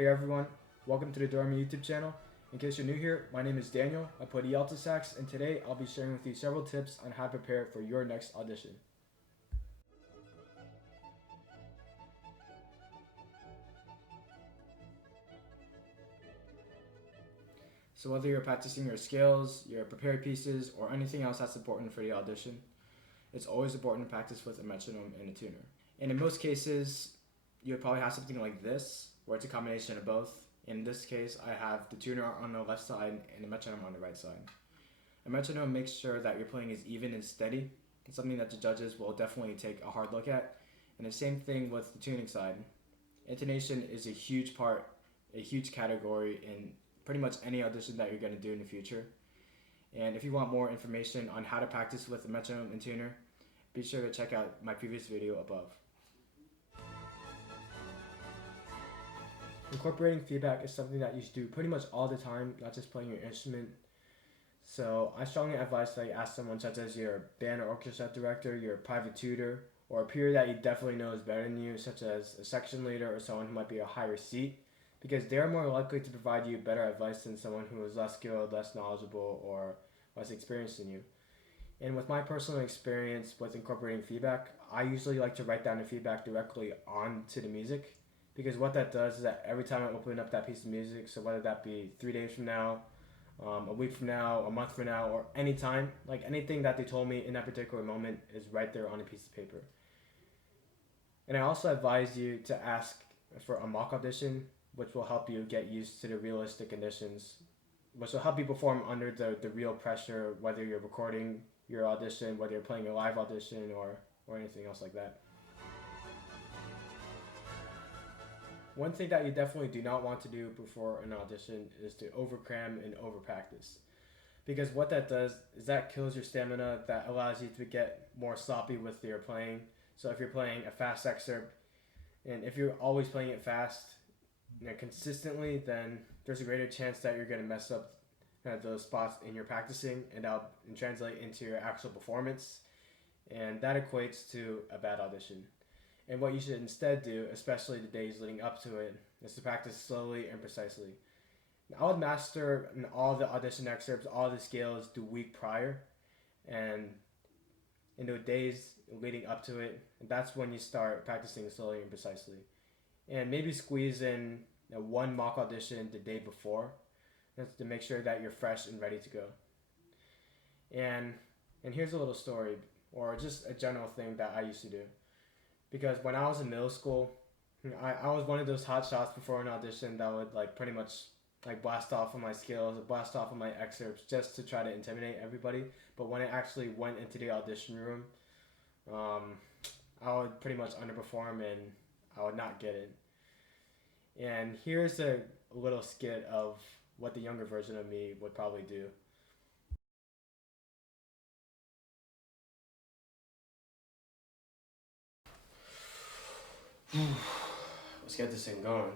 Hey everyone, welcome to the Tutoring YouTube channel. In case you're new here, my name is Daniel. I play the alto sax, and today I'll be sharing with you several tips on how to prepare for your next audition. So whether you're practicing your skills, your prepared pieces, or anything else that's important for the audition, it's always important to practice with a metronome and a tuner. And in most cases, you'll probably have something like this, where it's a combination of both. In this case, I have the tuner on the left side and the metronome on the right side. A metronome makes sure that your playing is even and steady. It's something that the judges will definitely take a hard look at. And the same thing with the tuning side. Intonation is a huge part, a huge category in pretty much any audition that you're going to do in the future. And if you want more information on how to practice with a metronome and tuner, be sure to check out my previous video above. Incorporating feedback is something that you should do pretty much all the time, not just playing your instrument. So I strongly advise that you ask someone such as your band or orchestra director, your private tutor, or a peer that you definitely know is better than you, such as a section leader or someone who might be a higher seat, because they're more likely to provide you better advice than someone who is less skilled, less knowledgeable, or less experienced than you. And with my personal experience with incorporating feedback, I usually like to write down the feedback directly onto the music, because what that does is that every time I open up that piece of music, so whether that be 3 days from now, a week from now, a month from now, or any time, like anything that they told me in that particular moment is right there on a piece of paper. And I also advise you to ask for a mock audition, which will help you get used to the realistic conditions, which will help you perform under the real pressure, whether you're recording your audition, whether you're playing a live audition, or anything else like that. One thing that you definitely do not want to do before an audition is to overcram and overpractice. Because what that does is that kills your stamina, that allows you to get more sloppy with your playing. So if you're playing a fast excerpt, and if you're always playing it fast, consistently, then there's a greater chance that you're going to mess up those spots in your practicing, and that'll translate into your actual performance. And that equates to a bad audition. And what you should instead do, especially the days leading up to it, is to practice slowly and precisely. Now, I would master all the audition excerpts, all the scales the week prior, and in the days leading up to it, and that's when you start practicing slowly and precisely. And maybe squeeze in one mock audition the day before, just to make sure that you're fresh and ready to go. And here's a little story, or just a general thing that I used to do. Because when I was in middle school, I was one of those hot shots before an audition that would pretty much blast off on my skills, blast off on my excerpts just to try to intimidate everybody. But when I actually went into the audition room, I would pretty much underperform and I would not get it. And here's a little skit of what the younger version of me would probably do. Let's get this thing going.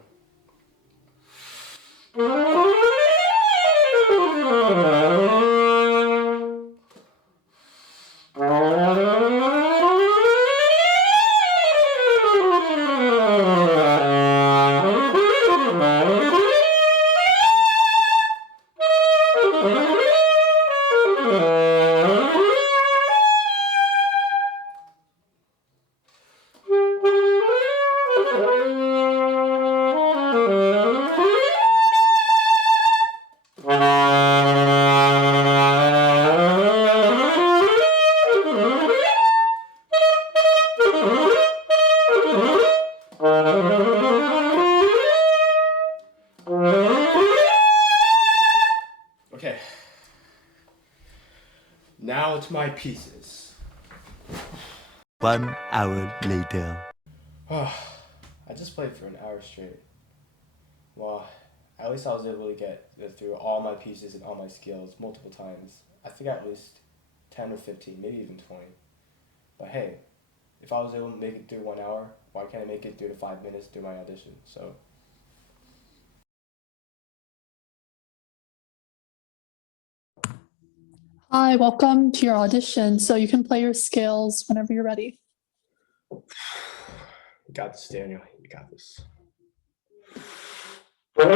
Okay, now to my pieces. 1 hour later. I just played for an hour straight. Well, at least I was able to get through all my pieces and all my scales multiple times. I think at least 10 or 15, maybe even 20. But hey, if I was able to make it through 1 hour, why can't I make it through the 5 minutes through my audition? So. Hi, welcome to your audition. So you can play your scales whenever you're ready. You got this, Daniel. You got this. Okay,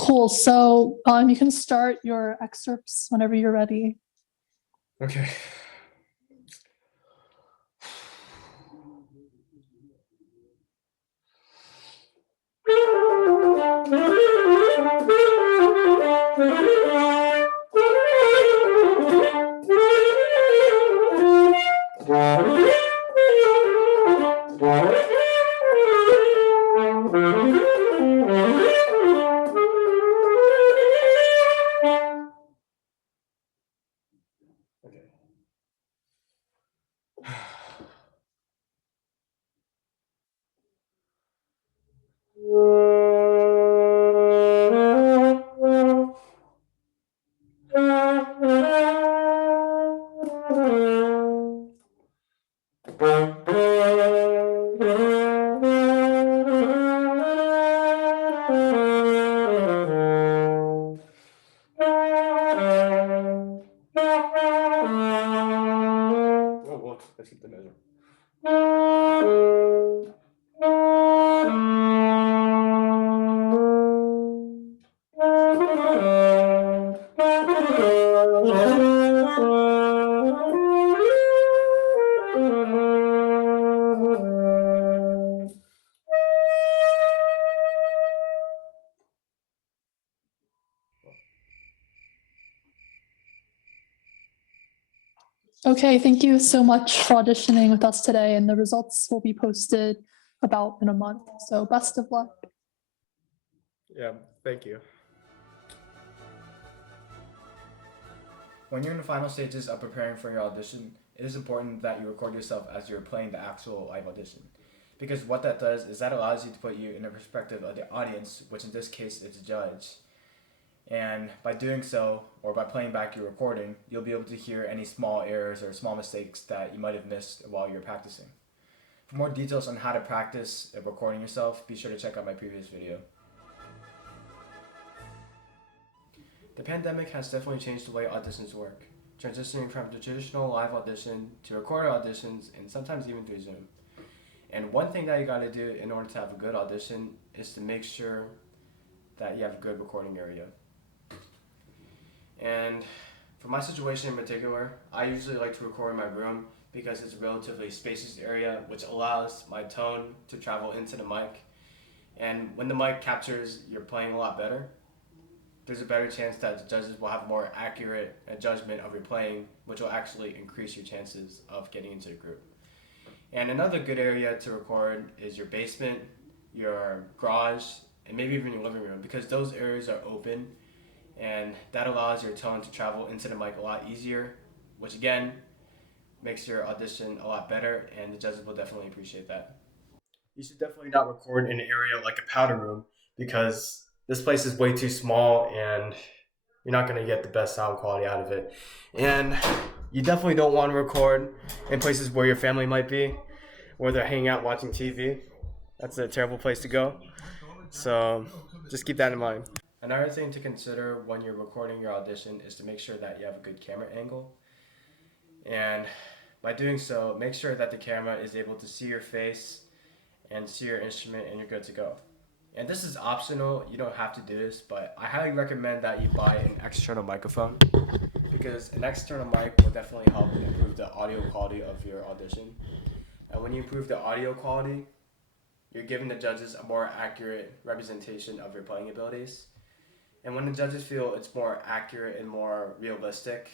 cool. So you can start your excerpts whenever you're ready. Okay. Let's keep the measure. Okay, thank you so much for auditioning with us today, and the results will be posted about in a month. So best of luck. Yeah, thank you. When you're in the final stages of preparing for your audition, it is important that you record yourself as you're playing the actual live audition. Because what that does is that allows you to put you in the perspective of the audience, which in this case is the judge. And by doing so, or by playing back your recording, you'll be able to hear any small errors or small mistakes that you might have missed while you're practicing. For more details on how to practice recording yourself, be sure to check out my previous video. The pandemic has definitely changed the way auditions work, transitioning from the traditional live audition to recorded auditions and sometimes even through Zoom. And one thing that you gotta do in order to have a good audition is to make sure that you have a good recording area. And for my situation in particular, I usually like to record in my room because it's a relatively spacious area which allows my tone to travel into the mic. And when the mic captures your playing a lot better, there's a better chance that the judges will have a more accurate judgment of your playing, which will actually increase your chances of getting into the group. And another good area to record is your basement, your garage, and maybe even your living room, because those areas are open and that allows your tone to travel into the mic a lot easier, which again makes your audition a lot better, and the judges will definitely appreciate that. You should definitely not record in an area like a powder room because this place is way too small and you're not going to get the best sound quality out of it. And you definitely don't want to record in places where your family might be, where they're hanging out watching TV. That's a terrible place to go. So just keep that in mind. Another thing to consider when you're recording your audition is to make sure that you have a good camera angle. And by doing so, make sure that the camera is able to see your face and see your instrument and you're good to go. And this is optional, you don't have to do this, but I highly recommend that you buy an external microphone because an external mic will definitely help improve the audio quality of your audition. And when you improve the audio quality, you're giving the judges a more accurate representation of your playing abilities. And when the judges feel it's more accurate and more realistic,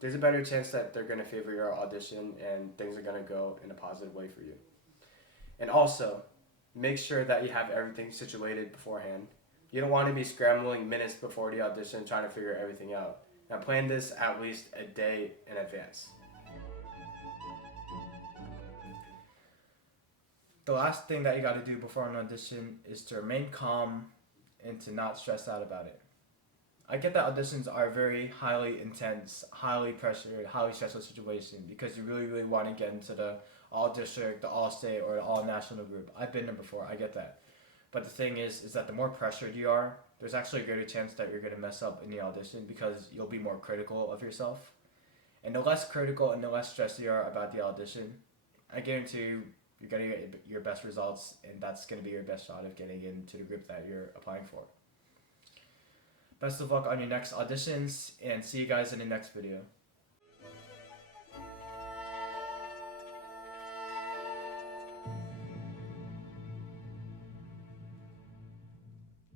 there's a better chance that they're going to favor your audition and things are going to go in a positive way for you. And also, make sure that you have everything situated beforehand. You don't want to be scrambling minutes before the audition trying to figure everything out. Now plan this at least a day in advance. The last thing that you got to do before an audition is to remain calm and to not stress out about it. I get that auditions are a very highly intense, highly pressured, highly stressful situation because you really want to get into the all district, the all state, or the all national group. I've been there before, I get that. But the thing is that the more pressured you are, there's actually a greater chance that you're going to mess up in the audition because you'll be more critical of yourself. And the less critical and the less stressed you are about the audition, I guarantee you're getting your best results, and that's going to be your best shot of getting into the group that you're applying for. Best of luck on your next auditions, and see you guys in the next video.